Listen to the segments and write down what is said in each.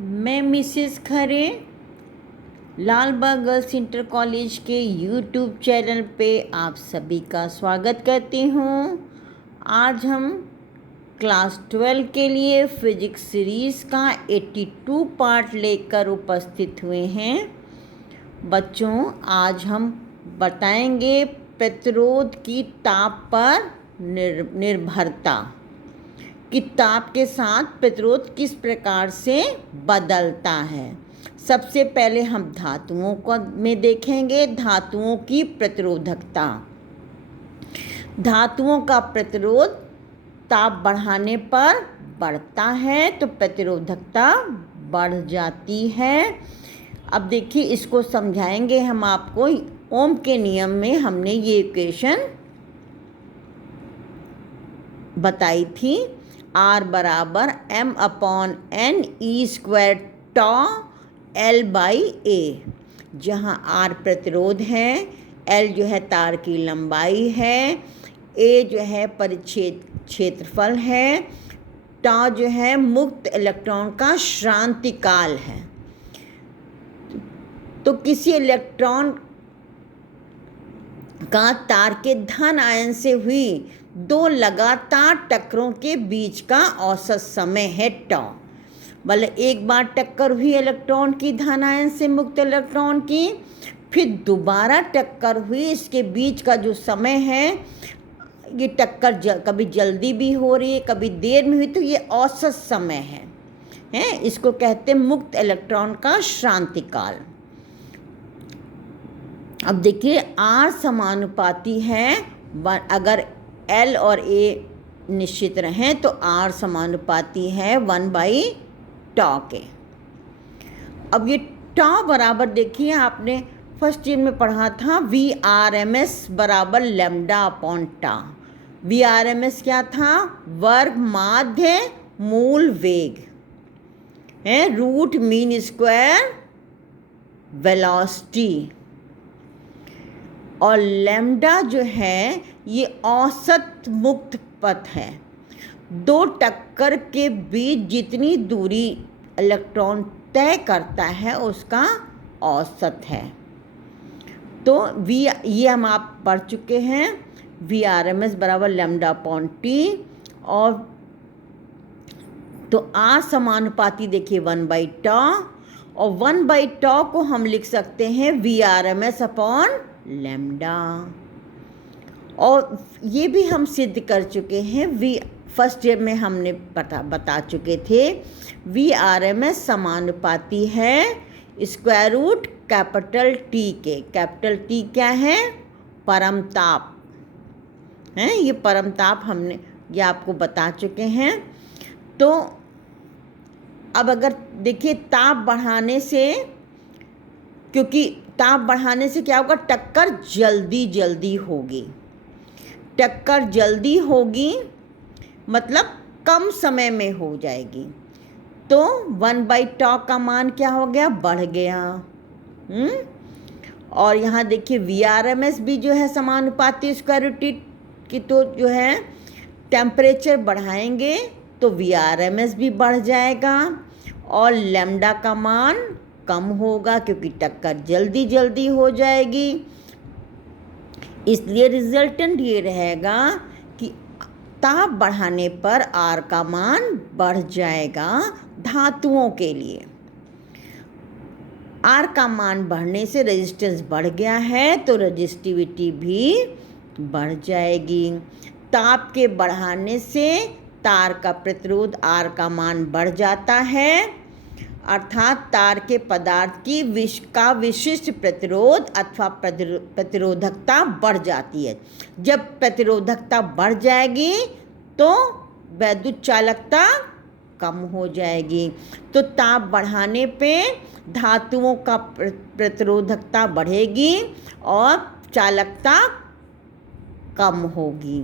मैं मिसेस खरे लाल बाग girls inter college के YouTube channel पे आप सभी का स्वागत करती हूँ। आज हम क्लास 12 के लिए फिजिक्स सीरीज़ का 82 पार्ट लेकर उपस्थित हुए हैं। बच्चों, आज हम बताएंगे प्रतिरोध की ताप पर निर्भरता कि ताप के साथ प्रतिरोध किस प्रकार से बदलता है। सबसे पहले हम धातुओं को में देखेंगे धातुओं की प्रतिरोधकता। धातुओं का प्रतिरोध ताप बढ़ाने पर बढ़ता है तो प्रतिरोधकता बढ़ जाती है। अब देखिए, इसको समझाएंगे हम आपको। ओम के नियम में हमने ये इक्वेशन बताई थी। R बराबर m/n² टॉ L/A, जहाँ R प्रतिरोध है, L जो है तार की लंबाई है, A जो है परिच्छेद क्षेत्रफल है, टॉ जो है मुक्त इलेक्ट्रॉन का श्रांतिकाल है। तो किसी इलेक्ट्रॉन का तार के धन आयन से हुई दो लगातार टक्करों के बीच का औसत समय है टॉ। मतलब एक बार टक्कर हुई इलेक्ट्रॉन की धन आयन से मुक्त इलेक्ट्रॉन की, फिर दोबारा टक्कर हुई, इसके बीच का जो समय है, ये टक्कर कभी जल्दी भी हो रही है, कभी देर में हुई, तो ये औसत समय है। इसको कहते हैं मुक्त इलेक्ट्रॉन का श्रांतिकाल। अब देखिए, R समानुपाती है, अगर L और A निश्चित रहें तो R समानुपाती है 1/टॉ के। अब ये टॉ बराबर, देखिए आपने फर्स्ट ईयर में पढ़ा था, VRMS बराबर λ/τ। VRMS क्या था? वर्ग माध्य मूल वेग है, रूट मीन स्क्वायर वेलोसिटी। और लैम्डा जो है ये औसत मुक्त पथ है। दो टक्कर के बीच जितनी दूरी इलेक्ट्रॉन तय करता है उसका औसत है। तो ये हम आप पढ़ चुके हैं, VRMS बराबर λ/t। और तो R समानुपाती देखिए 1/τ, और 1/τ को हम लिख सकते हैं VRMS/λ। और ये भी हम सिद्ध कर चुके हैं, फर्स्ट ईयर में हमने बता चुके थे, VRMS समानुपाती है स्क्वायर रूट कैपिटल T के। कैपिटल T क्या है? परमताप है। ये परमताप हमने ये आपको बता चुके हैं। तो अब अगर देखिए, ताप बढ़ाने से, क्योंकि ताप बढ़ाने से क्या होगा, टक्कर जल्दी होगी। टक्कर जल्दी होगी मतलब कम समय में हो जाएगी। तो 1/τ का मान क्या हो गया? बढ़ गया। और यहाँ देखिए VRMS भी जो है समानुपाती स्क्वायर रूट की, तो जो है टेम्परेचर बढ़ाएंगे तो VRMS भी बढ़ जाएगा और लैम्डा का मान कम होगा क्योंकि टक्कर जल्दी हो जाएगी। इसलिए रिजल्टेंट ये रहेगा कि ताप बढ़ाने पर R का मान बढ़ जाएगा धातुओं के लिए। R का मान बढ़ने से रेजिस्टेंस बढ़ गया है तो रेजिस्टिविटी भी बढ़ जाएगी। ताप के बढ़ाने से तार का प्रतिरोध R का मान बढ़ जाता है, अर्थात तार के पदार्थ की विशिष्ट प्रतिरोध अथवा प्रतिरोधकता बढ़ जाती है। जब प्रतिरोधकता बढ़ जाएगी तो वैद्युत चालकता कम हो जाएगी। तो ताप बढ़ाने पे धातुओं का प्रतिरोधकता बढ़ेगी और चालकता कम होगी।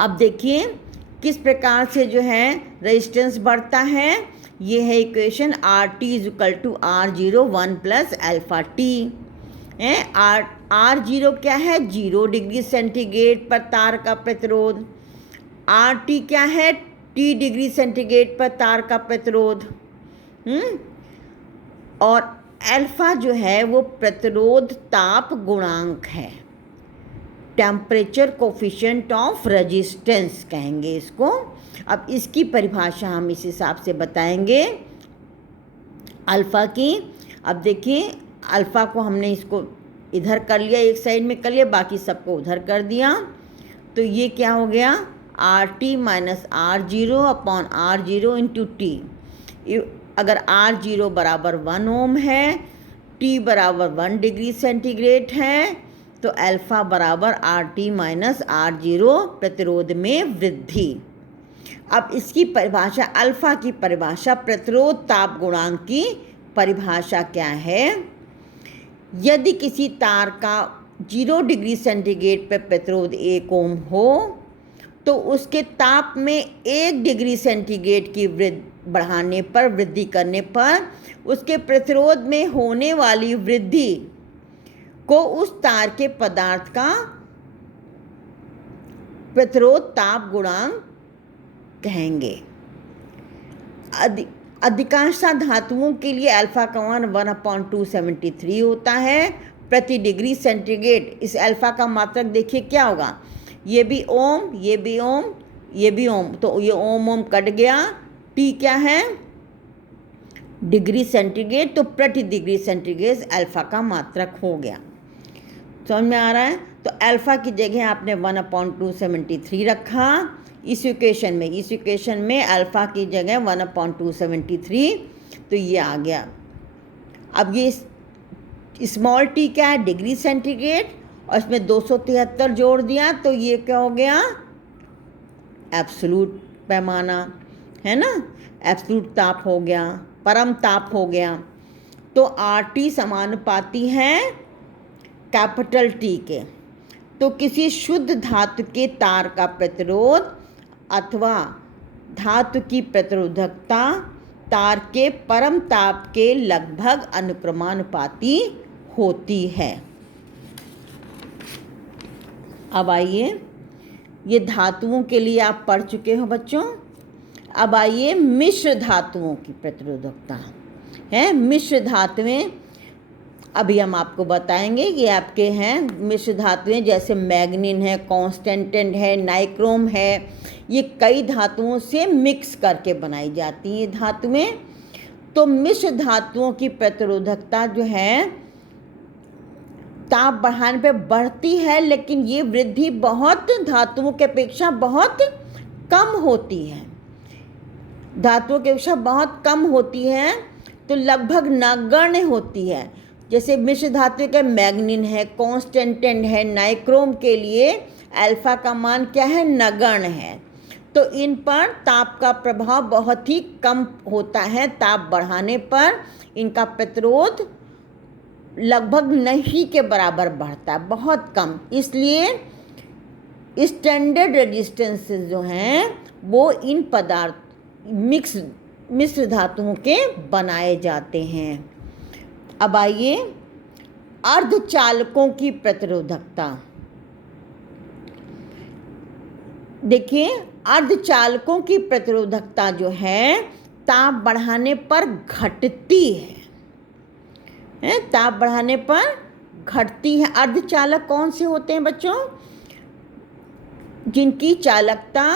अब देखिए किस प्रकार से जो है रेजिस्टेंस बढ़ता है। ये है इक्वेशन, RT = R0 1 + αT है। R0 क्या है? 0 डिग्री सेंटीग्रेड पर तार का प्रतिरोध। RT क्या है? T डिग्री सेंटीग्रेड पर तार का प्रतिरोध। और अल्फा जो है वो प्रतिरोध ताप गुणांक है, टेम्परेचर कोफिशिएंट ऑफ रेजिस्टेंस कहेंगे इसको। अब इसकी परिभाषा हम इस हिसाब से बताएंगे अल्फ़ा की। अब देखिए अल्फ़ा को हमने इसको इधर कर लिया, एक साइड में कर लिया, बाकी सबको उधर कर दिया, तो ये क्या हो गया RT minus R0 upon R0 into T. अगर R0 बराबर 1 ओम है, T बराबर 1 डिग्री सेंटीग्रेड है, तो अल्फ़ा बराबर RT माइनस R0 प्रतिरोध में वृद्धि। अब इसकी परिभाषा, अल्फ़ा की परिभाषा, प्रतिरोध ताप गुणांक की परिभाषा क्या है? यदि किसी तार का 0 डिग्री सेंटीग्रेड पर प्रतिरोध 1 ओम हो तो उसके ताप में 1 डिग्री सेंटीग्रेड की वृद्धि करने पर उसके प्रतिरोध में होने वाली वृद्धि को उस तार के पदार्थ का प्रतिरोध ताप गुणांक कहेंगे। अधिकांश धातुओं के लिए अल्फ़ा का मान 1/273 होता है प्रति डिग्री सेंटीग्रेड। इस अल्फ़ा का मात्रक देखिए क्या होगा, ये भी ओम, ये भी ओम, ये भी ओम, तो ये ओम ओम कट गया। टी क्या है? डिग्री सेंटीग्रेड, तो प्रति डिग्री सेंटीग्रेड अल्फ़ा का मात्रक हो गया। समझ में आ रहा है? तो अल्फ़ा की जगह आपने 1/273 रखा इस इक्वेशन में अल्फ़ा की जगह 1/273, तो ये आ गया। अब ये स्मॉल टी क्या है? डिग्री सेंटीग्रेड, और इसमें 273 जोड़ दिया, तो ये क्या हो गया? एब्सोल्यूट पैमाना है ना, एब्सोल्यूट ताप हो गया, परम ताप हो गया। तो RT समानुपाती है कैपिटल T के। तो किसी शुद्ध धातु के तार का प्रतिरोध अथवा धातु की प्रतिरोधकता तार के परम ताप के लगभग अनुक्रमानुपाती होती है। अब आइए, ये धातुओं के लिए आप पढ़ चुके हो बच्चों। अब आइए मिश्र धातुओं की प्रतिरोधकता है। मिश्र धातुएं अभी हम आपको बताएंगे कि आपके हैं मिश्र धातुएं, जैसे मैग्नीन है, कांस्टेंटेन है, नाइक्रोम है। ये कई धातुओं से मिक्स करके बनाई जाती हैं ये धातुएं। तो मिश्र धातुओं की प्रतिरोधकता जो है ताप बढ़ाने पे बढ़ती है, लेकिन ये वृद्धि बहुत धातुओं के अपेक्षा बहुत कम होती है, धातुओं के अपेक्षा बहुत कम होती है, तो लगभग नगण्य होती है। जैसे मिश्र धातु के मैग्नीन है, कांस्टेंटेन है, नाइक्रोम के लिए अल्फ़ा का मान क्या है? नगण्य है। तो इन पर ताप का प्रभाव बहुत ही कम होता है। ताप बढ़ाने पर इनका प्रतिरोध लगभग नहीं के बराबर बढ़ता है, बहुत कम। इसलिए स्टैंडर्ड रेजिस्टेंस जो हैं वो इन मिश्र धातुओं के बनाए जाते हैं। अब आइए अर्धचालकों की प्रतिरोधकता देखिए। अर्धचालकों की प्रतिरोधकता जो है ताप बढ़ाने पर घटती है, ताप बढ़ाने पर घटती है। अर्धचालक कौन से होते हैं बच्चों? जिनकी चालकता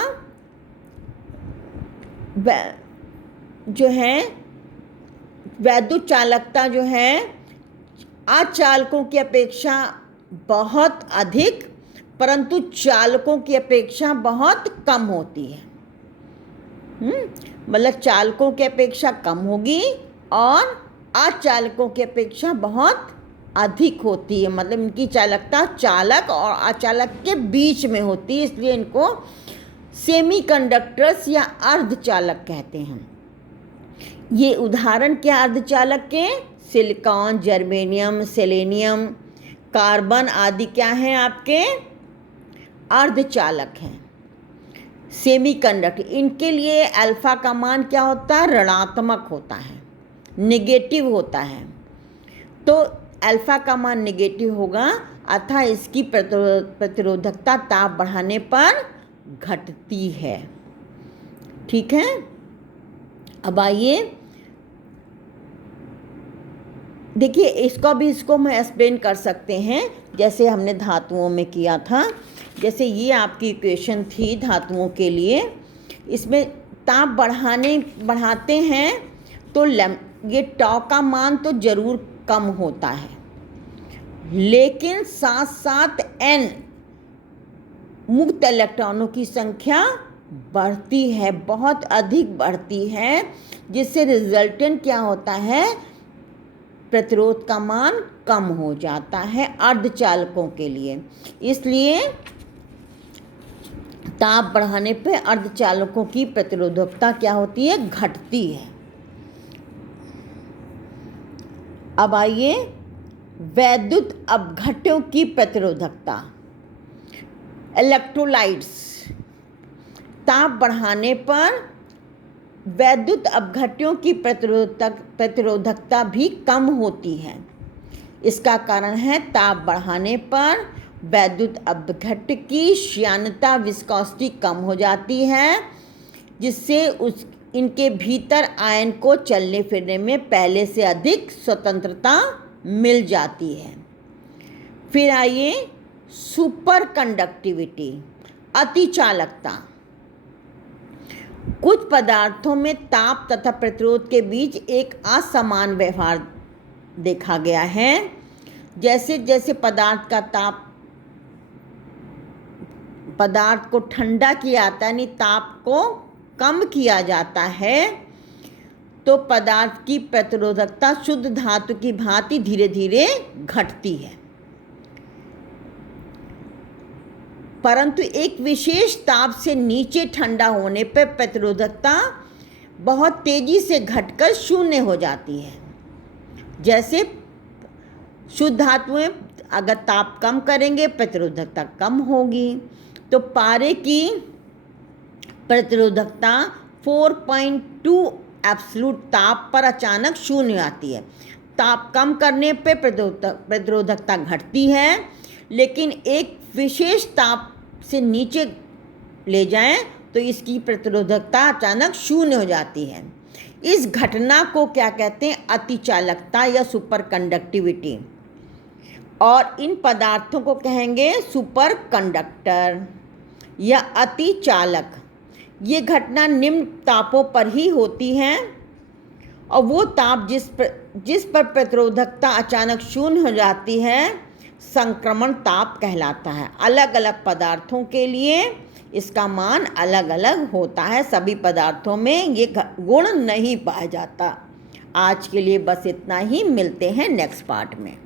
जो है, वैद्युत चालकता जो है अचालकों की अपेक्षा बहुत अधिक, परंतु चालकों की अपेक्षा बहुत कम होती है। मतलब चालकों की अपेक्षा कम होगी और अचालकों की अपेक्षा बहुत अधिक होती है। मतलब इनकी चालकता चालक और अचालक के बीच में होती है, इसलिए इनको सेमीकंडक्टर्स या अर्धचालक कहते हैं। ये उदाहरण क्या अर्धचालक के? सिलिकॉन, जर्मेनियम, सेलेनियम, कार्बन आदि क्या हैं? आपके अर्धचालक हैं, सेमीकंडक्टर। इनके लिए अल्फ़ा का मान क्या होता है? ऋणात्मक होता है, नेगेटिव होता है। तो अल्फ़ा का मान नेगेटिव होगा, अतः इसकी प्रतिरोधकता ताप बढ़ाने पर घटती है। ठीक है। अब आइए देखिए इसको हम एक्सप्लेन कर सकते हैं जैसे हमने धातुओं में किया था। जैसे ये आपकी इक्वेशन थी धातुओं के लिए, इसमें ताप बढ़ाते हैं तो ये टॉ का मान तो ज़रूर कम होता है, लेकिन साथ साथ n मुक्त इलेक्ट्रॉनों की संख्या बढ़ती है, बहुत अधिक बढ़ती है, जिससे रिजल्टेंट क्या होता है, प्रतिरोध का मान कम हो जाता है अर्धचालकों के लिए। इसलिए ताप बढ़ाने पे अर्धचालकों की प्रतिरोधकता क्या होती है, घटती है। अब आइए वैद्युत अपघट्यों की प्रतिरोधकता। इलेक्ट्रोलाइट्स, ताप बढ़ाने पर वैद्युत अपघट्यों की प्रतिरोधकता भी कम होती है। इसका कारण है ताप बढ़ाने पर वैद्युत अपघट्य की श्यानता विस्कोसिटी कम हो जाती है, जिससे इनके भीतर आयन को चलने फिरने में पहले से अधिक स्वतंत्रता मिल जाती है। फिर आइए सुपर कंडक्टिविटी, अतिचालकता। कुछ पदार्थों में ताप तथा प्रतिरोध के बीच एक असमान व्यवहार देखा गया है। जैसे जैसे पदार्थ को ठंडा किया जाता है, यानी ताप को कम किया जाता है, तो पदार्थ की प्रतिरोधकता शुद्ध धातु की भांति धीरे धीरे घटती है। परंतु एक विशेष ताप से नीचे ठंडा होने पर प्रतिरोधकता बहुत तेजी से घटकर शून्य हो जाती है। जैसे शुद्ध धातुएं अगर ताप कम करेंगे प्रतिरोधकता कम होगी, तो पारे की प्रतिरोधकता 4.2 एब्सोल्यूट ताप पर अचानक शून्य आती है। ताप कम करने पे प्रतिरोधकता घटती है, लेकिन एक विशेष ताप से नीचे ले जाएं तो इसकी प्रतिरोधकता अचानक शून्य हो जाती है। इस घटना को क्या कहते हैं, अतिचालकता या सुपर कंडक्टिविटी, और इन पदार्थों को कहेंगे सुपर कंडक्टर या अतिचालक। ये घटना निम्न तापों पर ही होती है, और वो ताप जिस पर प्रतिरोधकता अचानक शून्य हो जाती है संक्रमण ताप कहलाता है। अलग अलग पदार्थों के लिए इसका मान अलग अलग होता है, सभी पदार्थों में ये गुण नहीं पाया जाता। आज के लिए बस इतना ही, मिलते हैं नेक्स्ट पार्ट में।